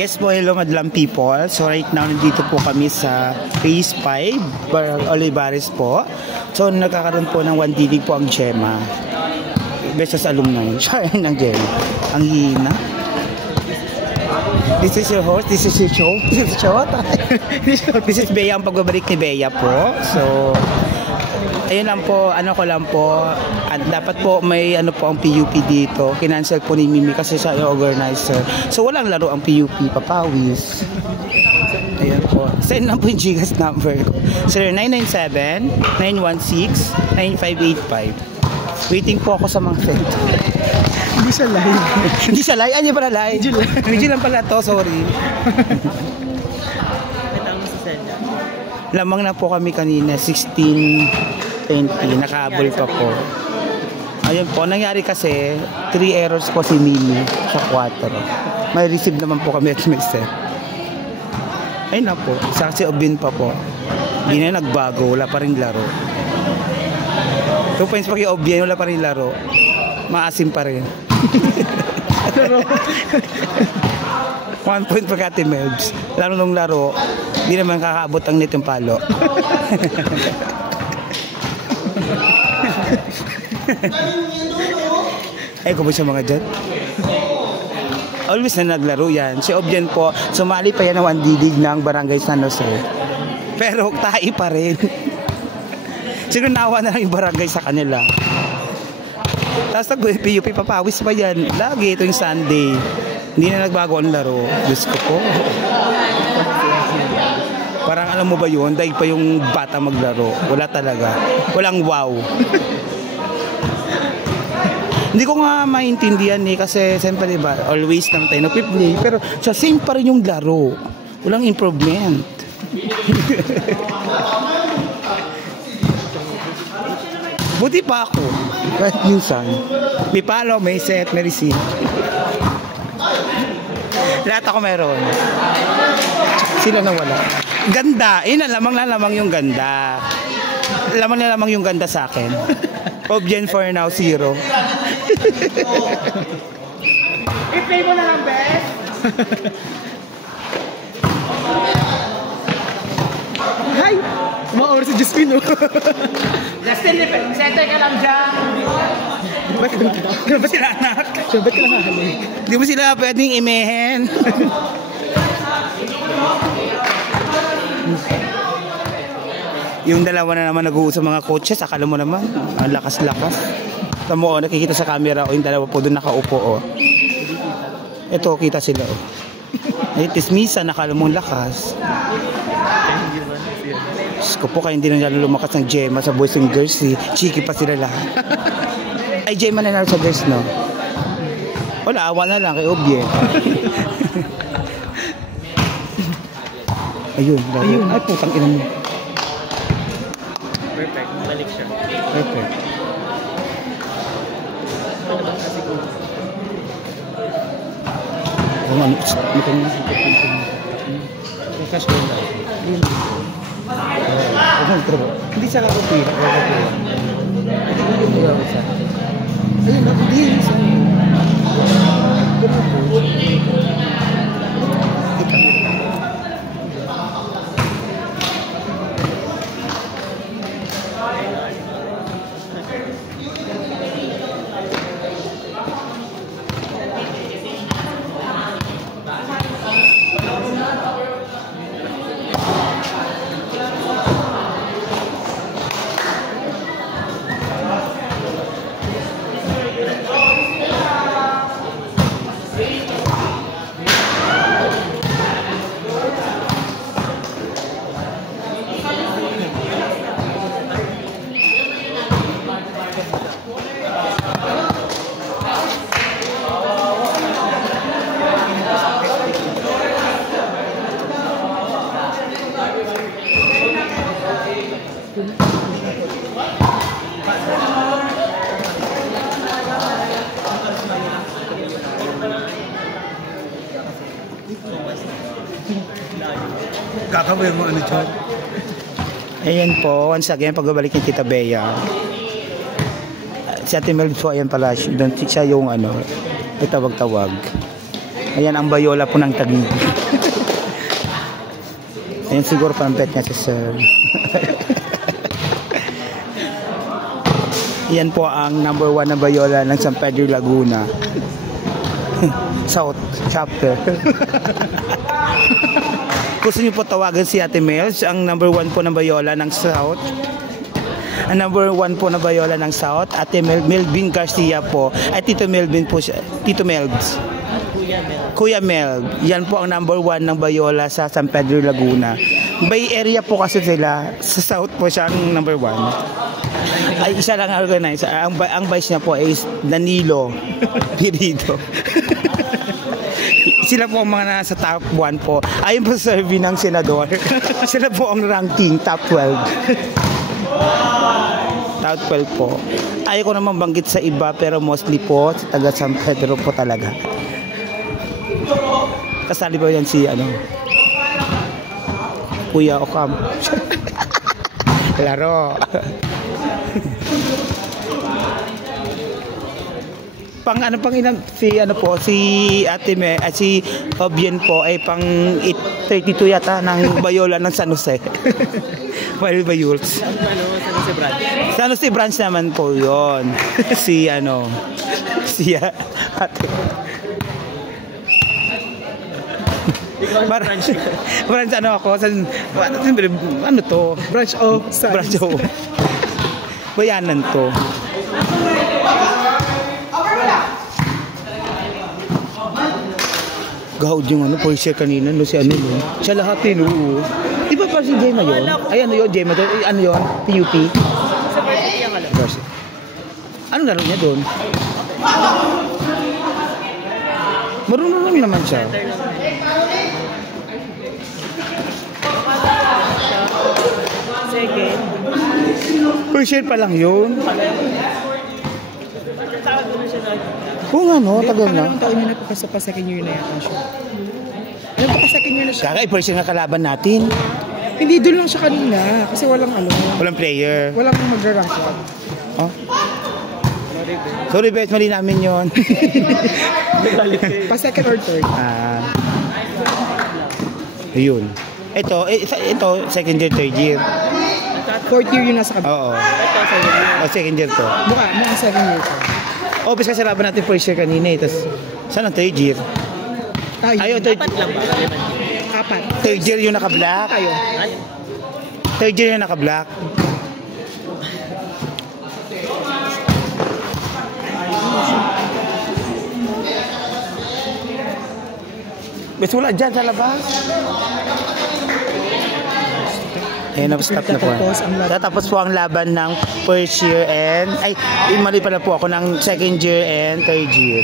Yes po, hello madlang people. So right now, nandito po kami sa Phase 5, Olivares po. So nagkakaroon po ng 1 dilig po ang Gemma. Beses alumni. Siya ng Gemma. Ang hina. This is your host, this is your show. This is your This is Bea, ang pagbabalik ni Bea po. So, ayun lang po, ano ko lang po, at dapat po may ano po ang PUP dito. Kinancel po ni Mimi kasi siya yung organizer. So, walang laro ang PUP, papawis. Ayun po. Send lang po yung Gcash number ko. 0997-916-9585. Waiting po ako sa mga send. Hindi siya live. Hindi siya live? Ano pala live? Video lang pala to, sorry. Lamang na po kami kanina, 16:20, nakahabol pa po. Ayun po, nangyari kasi 3 errors po si Mimi sa 4. May receive naman po kami at may set. Ayun na po, sa si Obin pa po. Hindi na nagbago, wala pa rin laro. 2 points pa kay Obin, wala pa rin laro. Maasim pa rin. 1 point pa kati Melbs. Laro nung laro, hindi naman kakaabot ang nitong palo. Ay, kumusta mga dyan? Always na naglaro yan. Si Objen po, sumali pa yan ng 1 dilig ng Barangay San Jose. Pero tahi pa rin. Siguro nawa na lang yung barangay sa kanila. Tapos nag-PUP, papawis pa yan. Lagi ito yung Sunday. Hindi na nagbago ang laro. Diyos ko po. Parang alam mo ba yun? Dahil pa yung bata maglaro. Wala talaga. Walang wow. Hindi ko nga maintindihan eh. Kasi siyempre diba, always naman tayo nag-play. Pero sa same pa rin yung laro. Walang improvement. Buti pa ako. Kahit minsan. May palo, may set, may receive. Lahat ako meron. Sila na wala. Ganda. Yun na lamang yung ganda. Lamang na lamang yung ganda sa akin. Objen for now, 0. I-play mo na lang, best. Hi! Uma-over si Justin, no? Justin, sete ka lang dyan. Ba't sila anak? So, ba't ka lang hahalik? Di mo sila pwedeng imehen. Yung dalawa na naman nag-uusap mga coaches, akala mo naman, ang lakas-lakas. Tamo, nakikita sa camera, yung dalawa po doon nakaupo. Ito, kita sila. Ay, tismisa, nakala mong lakas. Diyos ko po, kaya hindi na lumakas ng Gemma sa boys and girls. Chiki pa sila lahat. Ay, Gemma na sa girls, no? Wala, awa na lang kay Obie. Ayun. Ay, putang ina mo. Perfect, balik siya. Perfect. Kung ano, cash ko lang. Hindi siya kakupira. Ayun, nakupira siya. Kakawin mo ano dyan? Ayan po, once again, pagbabalik ni Tita Bea. Si Ate Mel po, ayan pala, siya yung ano, itawag-tawag. Ayan ang bayola po ng Taguig. Ayan siguro parang bet niya si Sir. Yan po ang number 1 na Bayola ng San Pedro Laguna. South chapter. Gusto niyo po tawagan si Ate Mels, ang number 1 po na Bayola ng South. Ang number 1 po na Bayola ng South, Ate Melvin Garcia po. Ay, Tito Melvin po siya. Tito Melvs. Kuya Mel. Yan po ang number 1 ng Bayola sa San Pedro Laguna. Bay area po kasi sila. Sa South po siya ang number 1. Ay, isa lang organize. Ang vice niya po is Danilo Pirido. Sila po ang mga nasa top 1 po. Ayon po sa survey ng senador. Sila po ang ranking top 12. Top 12 po. Ayaw ko naman banggit sa iba pero mostly po sa taga San Pedro po talaga. Kasali ba yan si Kuya Okam? Laro. Si Ate si Fabian po ay pang 32 yata ng Bayola ng San Jose. Well, Bayuls. San Jose Branch. San Jose Branch naman po 'yon. Si Ate. Branch ako to? Branch of Science. Branch of Bayanan to. Gahod yung Porsche kanina, si siya lahat oo. Di ba pa si Gemma yun? Ay, yun, Gemma doon? Ano yun? PUP? Sa Varsity ang alam. Anong laro niya doon? Marunong naman siya. Second. Porsche pa lang yun. Oo nga tagal na. Taon niya na pa second year na yata siya. Second year na siya. Porsche nga kalaban natin. Hindi, doon lang siya kanina. Kasi walang Walang player. Walang mag-rank up. Oh? Sorry, bet. Mali namin yun. Pa second or third. Yun. Ito, second year, third year. Fourth year yun nasa kabila. Oo. Second year to. Mukha second year to. Obvious kasi laban natin first year kanina eh. Tapos, saan ang third year? Ayun, third year. Apat. Third year yung naka-black. Ayun. Third year yung naka-black. Bes wala dyan sa labas. Ayan, stop na po. Tatapos po ang laban ng first year and mali pala po ako ng second year and third year.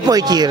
Fourth year.